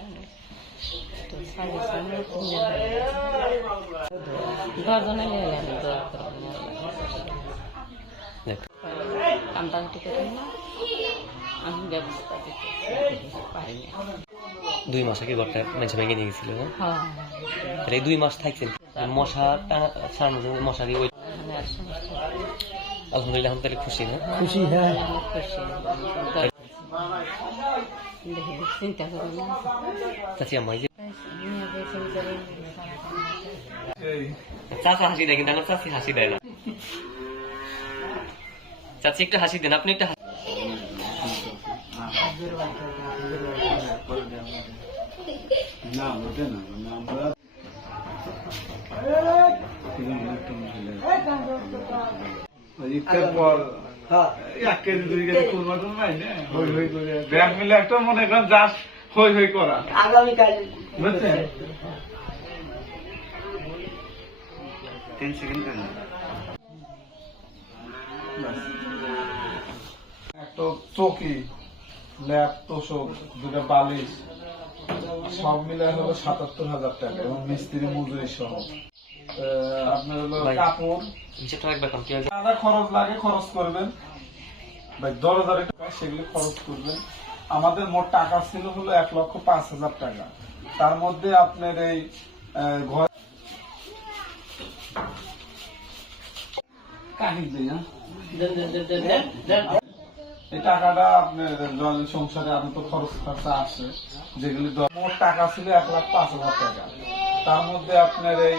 আমি তো সার্ভিস আমি তিনজন দশজনে নিয়ে এলাম দোয়া করব করে আমি ব্যবস্থা দিতে পারিনি দুই মাস আগে ঘরটা মেঝে ভেঙে নিয়ে গেছিল হ্যাঁ এই দুই মাস থাকছেন। মশা ছাড়ানোর জন্য মশারি ওই। আলহামদুলিল্লাহ তাহলে খুশি না? খুশি হ্যাঁ। খুশি দেখি চিন্তা করি না চাচি বিচারে চাচা হাসি দেয় কিন্তু আমার একটু আপনি একটা মানে পর এক কেজি দুই কেজি কুরমা টুরমা এনে হই হই করে। ব্যাগ মিলে একটা মনে করেন জাস্ট হই হই করা। আগামীকাল। বুঝছেন? তিন সেকেন্ড একটা চকি ল্যাপ তোষক দুটা বালিশ সব মিলে হলো সাতাত্তর হাজার টাকা এবং মিস্ত্রি মজুরি সহ। আপনার হলো কাপড়। নিচেটা রাখবে কি হয়েছে? যা যা খরচ লাগে খরচ করবেন। ভাই দশ হাজার টাকা খরচ করবেন। আমাদের মোট টাকা ছিল হলো এক লক্ষ পাঁচ হাজার টাকা। তার মধ্যে আপনার এই ঘর হ্যাঁ? এই টাকাটা আপনার জল সংসারে আরও তো খরচ খরচা আছে। যেগুলি মোট টাকা ছিল এক লাখ পাঁচ হাজার টাকা। তার মধ্যে আপনার এই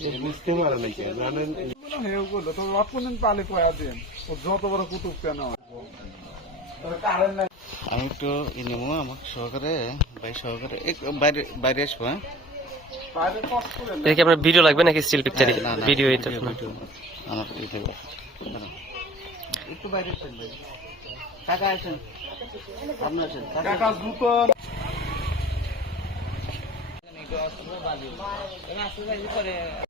মানে বুঝতে পারে জানেন করল তো লক্ষণ পালে পয়া দেন ও যত বড় কুতুব কেন আমি একটু ই নেব আমার সহকারে ভাই সহকারে বাইরে বাইরে আসব হ্যাঁ? বাইরে এটা কি আপনার ভিডিও লাগবে নাকি স্টিল পিকচার ভিডিও এটা ভিডিও। আমার একটু বাইরে ভাই। টাকা আসেন। আপনি আসেন। কাকা জুতো